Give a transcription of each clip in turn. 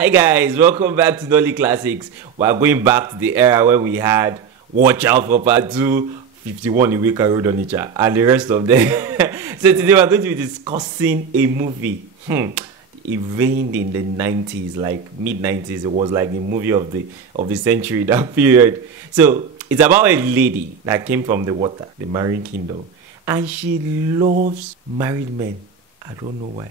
Hi guys, welcome back to Nolly Classics. We're going back to the era where we had Watch Out for Part 2, 51 Nneka Road on Nature, and the rest of them. So today we're going to be discussing a movie. It reigned in the 90s, like mid-90s. It was like the movie of the century, that period. So it's about a lady that came from the water, the marine kingdom, and she loves married men. I don't know why.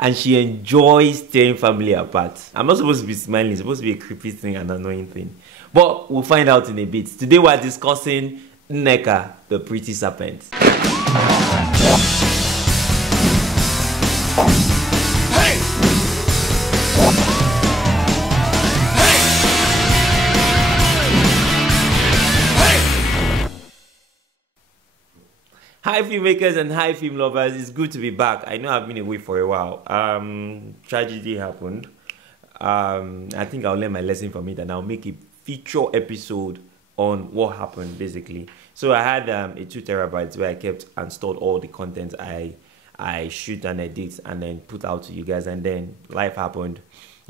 And she enjoys tearing family apart. I'm not supposed to be smiling. It's supposed to be a creepy thing, an annoying thing. But we'll find out in a bit. Today we're discussing Nneka, the pretty serpent. Hi filmmakers and hi film lovers, it's good to be back. I know I've been away for a while. Tragedy happened. I think I'll learn my lesson from it and I'll make a feature episode on what happened basically. So I had a 2 terabytes where I kept and stored all the content I shoot and edit and then put out to you guys, and then life happened.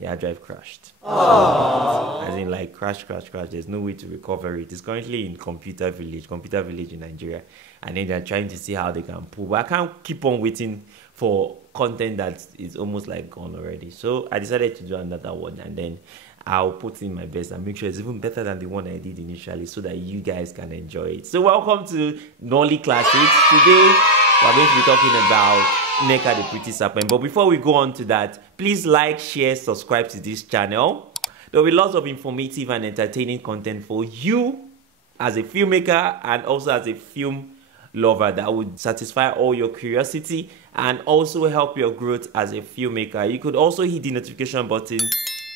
Yeah, drive crashed. Aww. As in like crash. There's no way to recover it. It's currently in computer village in Nigeria. And then they're trying to see how they can pull. But I can't keep on waiting for content that is almost like gone already. So I decided to do another one, and then I'll put in my best and make sure it's even better than the one I did initially so that you guys can enjoy it. So welcome to Nolly Classics. Today we're going to be talking about Nneka the pretty serpent. But before we go on to that, please like, share, subscribe to this channel. There will be lots of informative and entertaining content for you as a filmmaker and also as a film lover that would satisfy all your curiosity and also help your growth as a filmmaker. You could also hit the notification button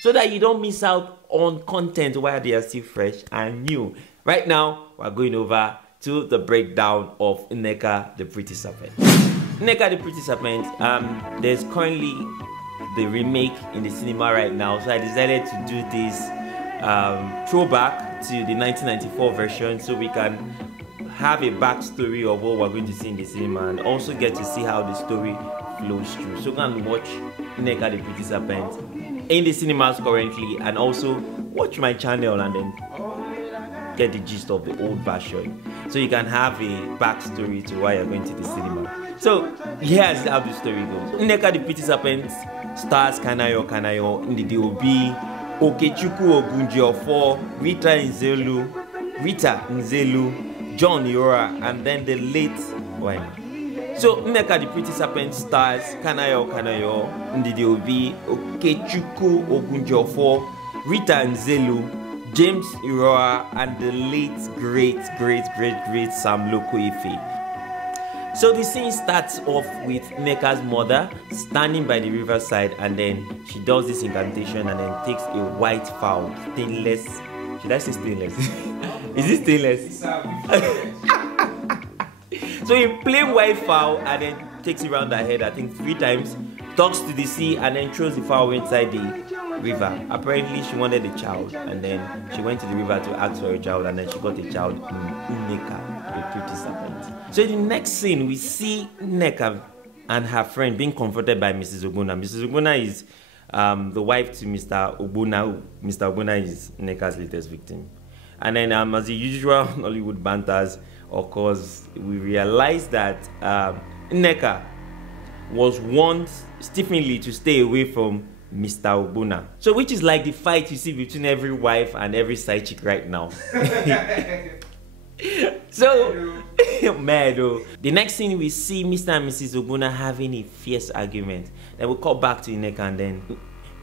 so that you don't miss out on content while they are still fresh and new. Right now, we're going over to the breakdown of Nneka the pretty serpent. Nneka the pretty serpent, there's currently the remake in the cinema right now, so I decided to do this throwback to the 1994 version so we can have a backstory of what we're going to see in the cinema and also get to see how the story flows through. So go and watch Nneka the pretty serpent in the cinemas currently, and also watch my channel and then get the gist of the old version so you can have a backstory to why you're going to the cinema. So here's how the story goes. Nneka the pretty serpent stars kanayo, Ndidi Obi, Okechukwu Ogunjiofor, Rita Nzelu, John Yora, and then the late one. So Nneka the pretty serpent stars kanayo, Ndidi Obi, Okechukwu Ogunjiofor, Rita Nzelu, James Iroa, and the late great Sam Loco. So the scene starts off with Nneka's mother standing by the riverside, and then she does this incantation and then takes a white fowl, stainless. Should I say stainless? Is it stainless? So in plain white fowl, and then takes it around her head, I think 3 times, talks to the sea, and then throws the fowl inside the river. Apparently she wanted a child, and then she went to the river to ask for a child, and then she got a child, Nneka the pretty serpent. So in the next scene we see Nneka and her friend being confronted by Mrs. Ogbonna. Mrs. Ogbonna is the wife to Mr. Ogbonna. Mr. Ogbonna is Nneka's latest victim. And then as the usual Nollywood banters occurs, we realize that Nneka was warned stiffly to stay away from Mr. Ogbonna. So which is like the fight you see between every wife and every side chick right now. So, mad though. The next thing we see Mr. and Mrs. Ogbonna having a fierce argument. Then we cut back to Nneka, and then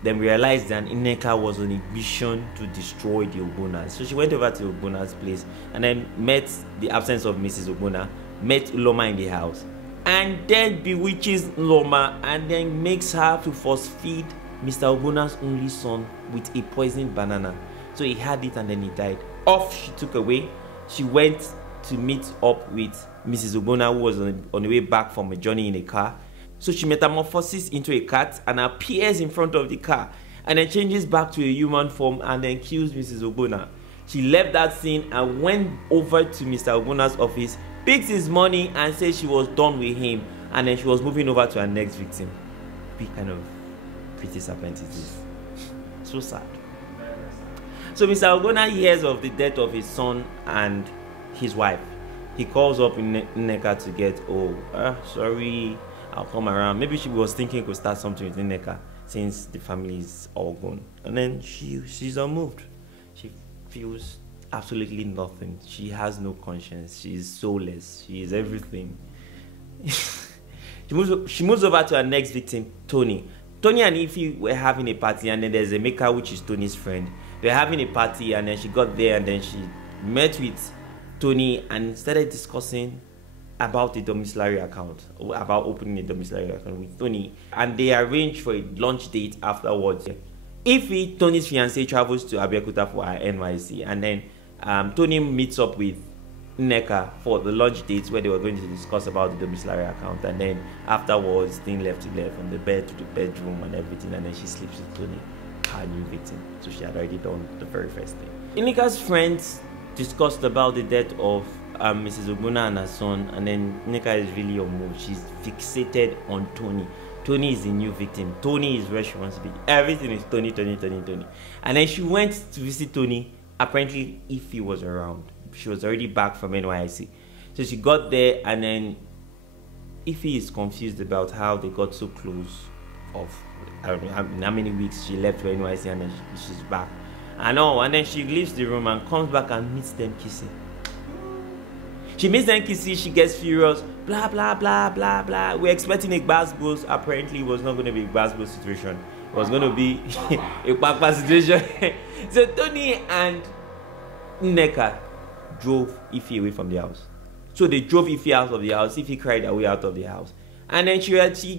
we realized that Nneka was on a mission to destroy the Ogbonnas. So she went over to Ogbonna's place and then met the absence of Mrs. Ogbonna, met Uloma in the house, and then bewitches Uloma and then makes her to force feed Mr. Ogbonna's only son with a poisoned banana. So he had it and then he died. Off she took away. She went to meet up with Mrs. Ogbonna, who was on the way back from a journey in a car. So she metamorphoses into a cat and appears in front of the car, and then changes back to a human form and then kills Mrs. Ogbonna. She left that scene and went over to Mr. Ogbonna's office, picked his money and said she was done with him, and then she was moving over to her next victim. What kind of pretty serpent is this? So sad. So Mr. Ogona hears of the death of his son and his wife. He calls up Nneka to get, sorry, I'll come around. Maybe she was thinking he could start something with Nneka since the family is all gone. And then she's unmoved. She feels absolutely nothing. She has no conscience. She is soulless. She is everything. She moves over to her next victim, Tony. Tony and Ify were having a party, and then there's Emeka, which is Tony's friend. They're having a party, and then she got there, and then she met with Tony and started discussing about the domiciliary account, about opening a domiciliary account with Tony. And they arranged for a lunch date afterwards. Ify, Tony's fiancée, travels to Abeokuta for her NYC, and then Tony meets up with Nneka for the lunch dates where they were going to discuss about the domiciliary account, and then afterwards, thing left to left from the bed to the bedroom and everything, and then she sleeps with Tony, her new victim. So she had already done the very first thing. Nneka's friends discussed about the death of Mrs. Ogona and her son, and then Nneka is really unmoved. She's fixated on Tony. Tony is the new victim. Tony is where she wants to be. Everything is Tony. And then she went to visit Tony. Apparently, Ify was around. She was already back from NYC. So she got there, and then Ify is confused about how they got so close. I don't know how many weeks she left for NYC, and then she's back. And then she leaves the room and comes back and meets them kissing. She meets them kissing, she gets furious, blah, blah, blah, blah, blah. We're expecting a Gbasgbos. Apparently, it was not going to be a Gbasgbos situation. It was going to be a Papa situation. So Tony and Nneka drove Ify away from the house. So they drove Ify out of the house. Ify cried her way out of the house. And then she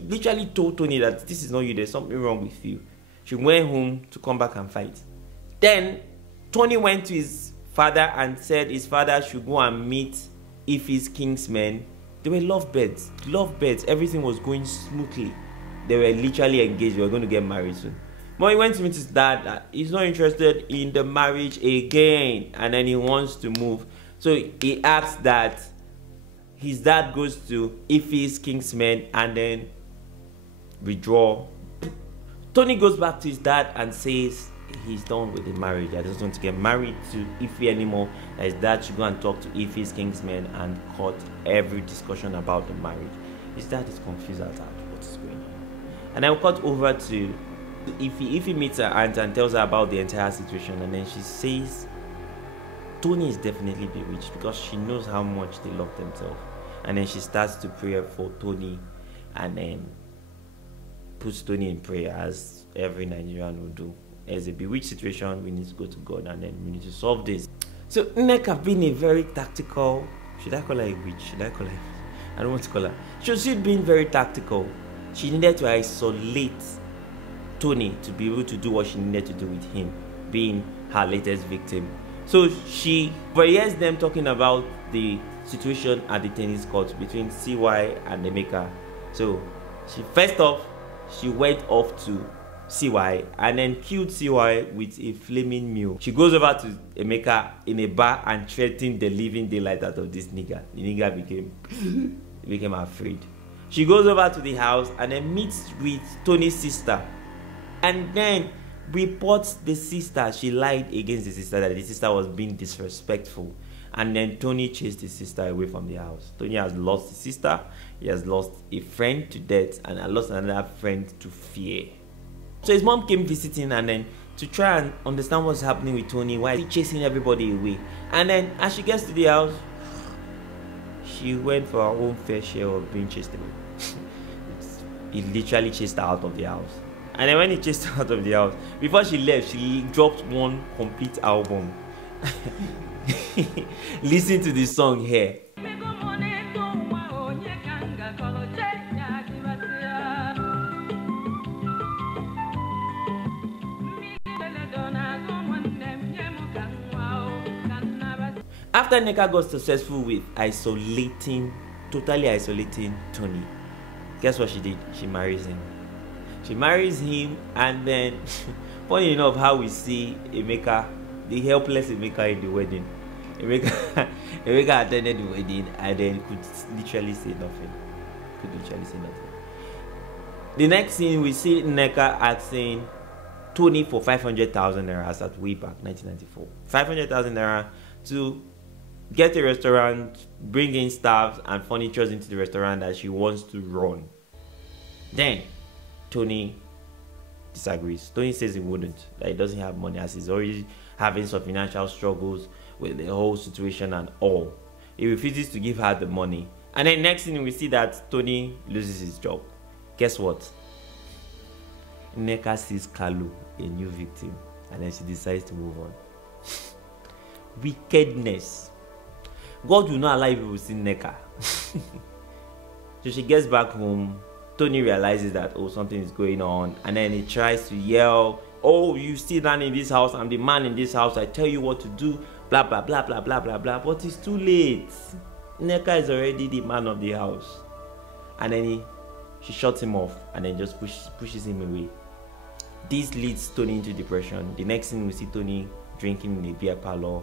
literally told Tony that this is not you, there's something wrong with you. She went home to come back and fight. Then Tony went to his father and said his father should go and meet Ify's kingsmen. They were lovebirds. Everything was going smoothly. They were literally engaged. They were going to get married soon. But he went to meet his dad. He's not interested in the marriage again, and then he wants to move. So he asks that his dad goes to Ify's kingsmen and then withdraw. Tony goes back to his dad and says he's done with the marriage. I just want to get married to Ify anymore. That his dad should go and talk to Ify's kingsmen and cut every discussion about the marriage. His dad is confused at what is going on. And I cut over to Ify meets her aunt and tells her about the entire situation, and then she says Tony is definitely bewitched because she knows how much they love themselves. And then she starts to pray for Tony, and then puts Tony in prayer, as every Nigerian would do. There's a bewitched situation, we need to go to God, and then we need to solve this. So Nneka, being a very tactical, should I call her a witch? I don't want to call her. She's being very tactical. She needed to isolate Tony to be able to do what she needed to do with him, being her latest victim. So she overhears them talking about the situation at the tennis court between CY and Emeka. So she went off to CY and then killed CY with a flaming mule. She goes over to Emeka in a bar and threatened the living daylight out of this nigga. The nigga became afraid. She goes over to the house and then meets with Tony's sister, and then reports the sister. She lied against the sister that the sister was being disrespectful, and then Tony chased his sister away from the house. Tony has lost his sister, he has lost a friend to death, and I lost another friend to fear. So his mom came visiting, and then to try and understand what's happening with Tony, why is he chasing everybody away. And then as she gets to the house, she went for her own fair share of being chased away. He literally chased her out of the house. And then when he chased her out of the house, before she left, she dropped one complete album. Listen to this song here. After Nneka got successful with totally isolating Tony, guess what she did? She marries him. She marries him, and then, funny enough, how we see Emeka, the helpless Emeka in the wedding. Emeka attended the wedding and then could literally say nothing. The next scene, we see Nneka asking Tony for 500,000 naira as at way back 1994. 500,000 naira to get a restaurant, bring in staff and furniture into the restaurant that she wants to run. Then Tony disagrees. Tony says he wouldn't, that he doesn't have money, as he's already having some financial struggles with the whole situation and all. He refuses to give her the money. And then next thing we see that Tony loses his job. Guess what? Nneka sees Kalu, a new victim, and then she decides to move on. Wickedness. God will not allow people to see Nneka. So she gets back home. Tony realizes that, oh, something is going on, and then he tries to yell, oh, you still down in this house, I'm the man in this house, I tell you what to do, blah blah blah blah blah blah blah. But it's too late. Nneka is already the man of the house. And then she shuts him off and then just pushes him away. This leads Tony into depression. The next thing we see Tony drinking in a beer parlor.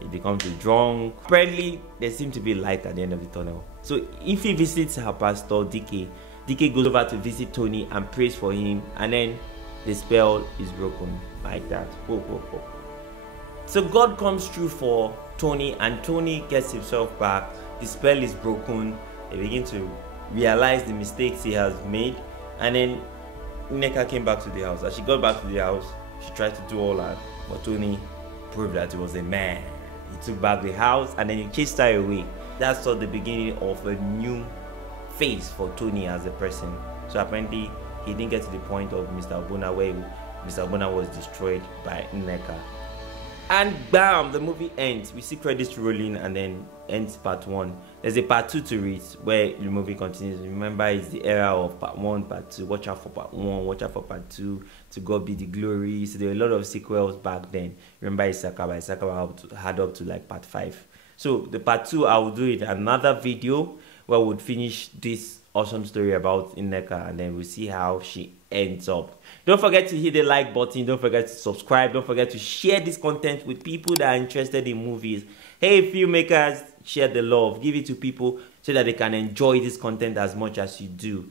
He becomes drunk. Apparently, there seems to be light at the end of the tunnel. So if he visits her pastor, DK goes over to visit Tony and prays for him, and then the spell is broken like that. Whoa, whoa, whoa. So God comes through for Tony, and Tony gets himself back. The spell is broken. They begin to realize the mistakes he has made, and then Nneka came back to the house. As she got back to the house, she tried to do all that, but Tony proved that he was a man. He took back the house and then he chased her away. That's sort of the beginning of a new phase for Tony as a person. So apparently he didn't get to the point of Mr. Obuna where Mr. Obuna was destroyed by Nneka. And bam, the movie ends. We see credits rolling and then ends part 1. There's a part 2 to it where the movie continues. Remember, it's the era of part 1, part 2. Watch out for part 1, watch out for part 2. To God be the glory. So there were a lot of sequels back then. Remember Isaka had up to like part 5. So the part 2, I will do it another video where we'll finish this awesome story about Nneka, and then we'll see how she ends up. Don't forget to hit the like button. Don't forget to subscribe. Don't forget to share this content with people that are interested in movies. Hey, filmmakers, share the love. Give it to people so that they can enjoy this content as much as you do.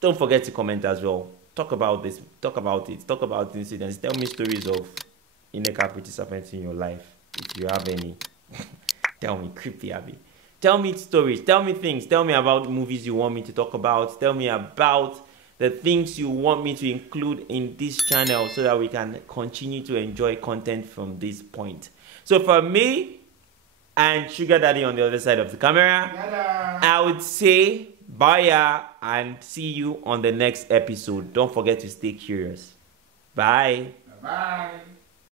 Don't forget to comment as well. Talk about this. Talk about it. Talk about incidents. Tell me stories of Nneka participants in your life, if you have any. Tell me, creepy Abby. Tell me stories. Tell me things. Tell me about movies you want me to talk about. Tell me about the things you want me to include in this channel so that we can continue to enjoy content from this point. So for me and Sugar Daddy on the other side of the camera, I would say bye and see you on the next episode. Don't forget to stay curious. Bye. Bye.